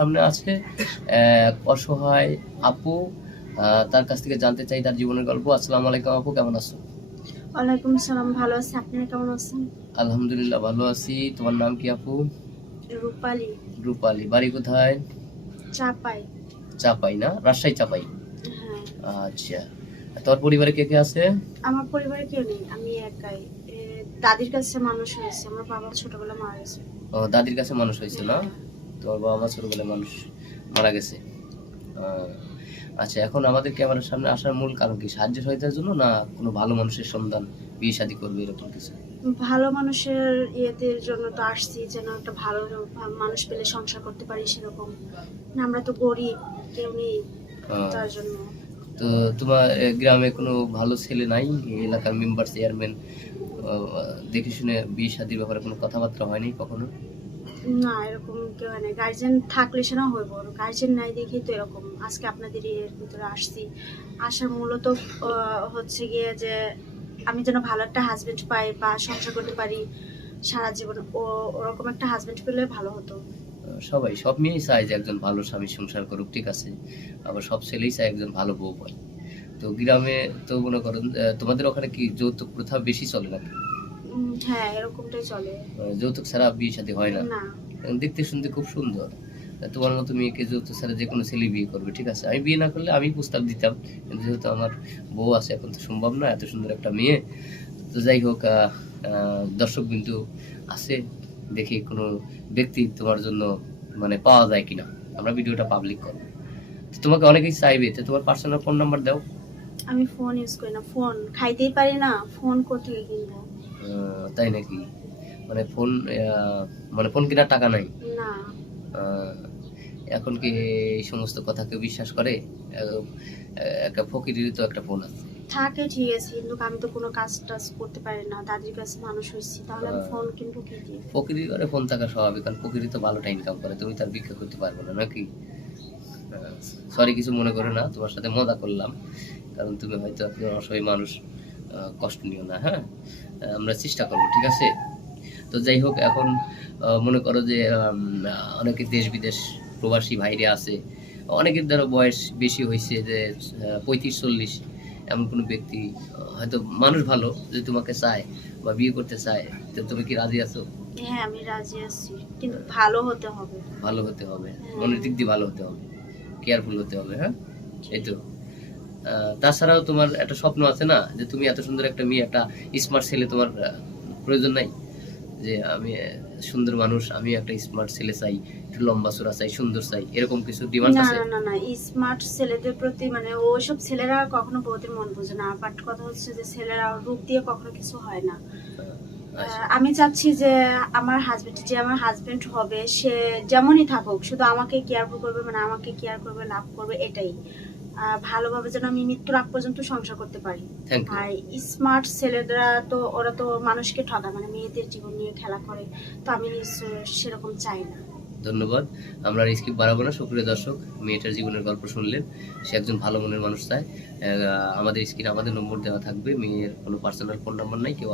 সামনে আছে এক অসহায় আপু। তার কাছ থেকে জানতে চাই তার জীবনের গল্প। আসসালামু আলাইকুম আপু, কেমন আছো? ওয়ালাইকুম সালাম, ভালো আছি। আপনারা কেমন আছেন? আলহামদুলিল্লাহ ভালো আছি। তোমার নাম কি আপু? রূপালী। রূপালী। বাড়ি কোথায়? চাপাই। চাপাই না, রাজশাহী চাপাই। হ্যাঁ। আচ্ছা, তোর পরিবারে কে কে আছে? আমার পরিবারে কেউ নেই, আমি একাই। দাদির কাছে মানুষ হয়েছে, আমার বাবা ছোটবেলা মারা গেছে। ও, দাদির কাছে মানুষ হয়েছে না? হ্যাঁ। তোমার বাবা মা ছোটবেলায় মানুষ মারা গেছে। আহ, আচ্ছা, এখন আমাদের ক্যামেরার সামনে আসার মূল কারণ কি? সাহায্য সহায়তার জন্য, না কোনো ভালো মানুষের সন্ধান, বিয়ে শাদী করবে এরকম কিছু? ভালো মানুষের ইয়েদের জন্য তো আসছি, যেন একটা ভালো মানুষ পেলে সংসার করতে পারি সেরকম। আমরা তো গরিব, কেউ নেই, আহ, তার জন্য। তো তোমার গ্রামে কোনো ভালো ছেলে নাই? এই এলাকার মেম্বার চেয়ারম্যান দেখে শুনে বিয়ে শাদীর ব্যাপারে কোনো কথাবার্তা হয়নি কখনো? না, এরকম কেউ হয় না। গার্জেন থাকলে সেটা হইব, গার্জেন নাই দেখেই তো এরকম আজকে আপনাদের এর ভিতরে আসছি। আসার মূলত হচ্ছে গিয়ে যে আমি যেন ভালো একটা হাজবেন্ড পাই বা সংসার করতে পারি সারা জীবন। ওরকম একটা হাজবেন্ড পেলে ভালো হতো। সবাই, সব মেয়েই চায় যে একজন ভালো স্বামী সংসার করুক, ঠিক আছে। আবার সব ছেলেই চায় একজন ভালো বউ পায়। তো গ্রামে তো মনে করেন তোমাদের ওখানে কি যৌতুক প্রথা বেশি চলে নাকি? হ্যাঁ, এরকমটাই চলে। যৌতুক ছাড়া বিয়ে শাদী হয় না? না। এবং দেখতে শুনতে খুব সুন্দর। তোমার মতো মেয়েকে যৌতুক ছাড়া যে কোনো ছেলে বিয়ে করবে, ঠিক আছে। আমি বিয়ে না করলে আমি প্রস্তাব দিতাম, কিন্তু যেহেতু আমার বউ আছে এখন তো সম্ভব না, এত সুন্দর একটা মেয়ে। তো যাই হোক, দর্শক বিন্দু আছে, দেখি কোনো ব্যক্তি তোমার জন্য মানে পাওয়া যায় কিনা। আমরা ভিডিওটা পাবলিক করবো, তো তোমাকে অনেকেই চাইবে, তো তোমার পার্সোনাল ফোন নাম্বার দাও। আমি ফোন ইউজ করি না, ফোন খাইতেই পারি না, ফোন কোথেকে কিনবো? তাই নাকি? মানে ফোন মানে ফোন কেনার টাকা নাই? না। আহ, এখন কি এই সমস্ত কথা কেউ বিশ্বাস করে? আহ, একটা ফকিরেরই তো একটা ফোন আছে। থাকে ঠিক আছে, কিন্তু আমি তো কোনো কাজ টাজ করতে পারি না, দাদির কাছে মানুষ হয়েছি, তাহলে আমি ফোন কিনবো কি দিয়ে? ফকিরের ঘরে ফোন থাকা স্বাভাবিক, কারণ ফকিরই তো ভালোটা ইনকাম করে, তুমি তার ভিক্ষা করতে পারবে না নাকি? সরি, কিছু মনে করো না, তোমার সাথে মজা করলাম, কারণ তুমি হয়তো একজন অসহায় মানুষ। কষ্ট নিও না, হ্যাঁ। আমরা চেষ্টা করবো, ঠিক আছে। তো যাই হোক, এখন মনে করো যে অনেকে দেশ বিদেশ প্রবাসী ভাইরে আছে, অনেকের দ্বারা বয়স বেশি হয়েছে, যে 35-40, এমন কোনো ব্যক্তি হয়তো মানুষ ভালো, যে তোমাকে চায় বা বিয়ে করতে চায়, তো তুমি কি রাজি আছো? হ্যাঁ, আমি রাজি আছি, কিন্তু ভালো হতে হবে। ভালো হতে হবে, হ্যাঁ। মনের দিক দিয়ে ভালো হতে হবে, কেয়ারফুল হতে হবে, হ্যাঁ। এই তো। তাছাড়াও তোমার একটা স্বপ্ন আছে না, যে তুমি এত সুন্দর একটা মেয়ে, একটা স্মার্ট ছেলে তোমার প্রয়োজন নাই? যে আমি সুন্দর মানুষ, আমি একটা স্মার্ট ছেলে চাই, একটু লম্বা চূড়া চাই, সুন্দর চাই, এরকম কিছু ডিমান্ড না আছে? না না না, স্মার্ট ছেলেদের প্রতি মানে ওইসব ছেলেরা কখনো বউদের মন বোঝে না, বাট কথা হচ্ছে যে ছেলেরা রূপ দিয়ে কখনো কিছু হয় না। আচ্ছা, আমি চাচ্ছি যে আমার হাজবেন্ড, যে আমার হাজবেন্ড হবে, সে যেমনই থাকুক, শুধু আমাকে কেয়ার করবে, মানে আমাকে কেয়ার করবে, লাভ করবে, এটাই। ভালোভাবে যেন আমি মৃত্যুর আগ পর্যন্ত সংসার করতে পারি। Thank you. আর স্মার্ট ছেলেরা তো ওরা তো মানুষকে ঠগায়, মানে মেয়েদের জীবন নিয়ে খেলা করে। তো আমি সেরকম চাই না। ধন্যবাদ। আমরা স্কিপ বাড়াবো না। সুপ্রিয় দর্শক, মেয়েটার জীবনের গল্প শুনলেন, সে একজন ভালো মনের মানুষ চায়। আমাদের স্ক্রিনে আমাদের নম্বর দেওয়া থাকবে, মেয়ের কোনো পার্সোনাল ফোন নাম্বার নাই, কেউ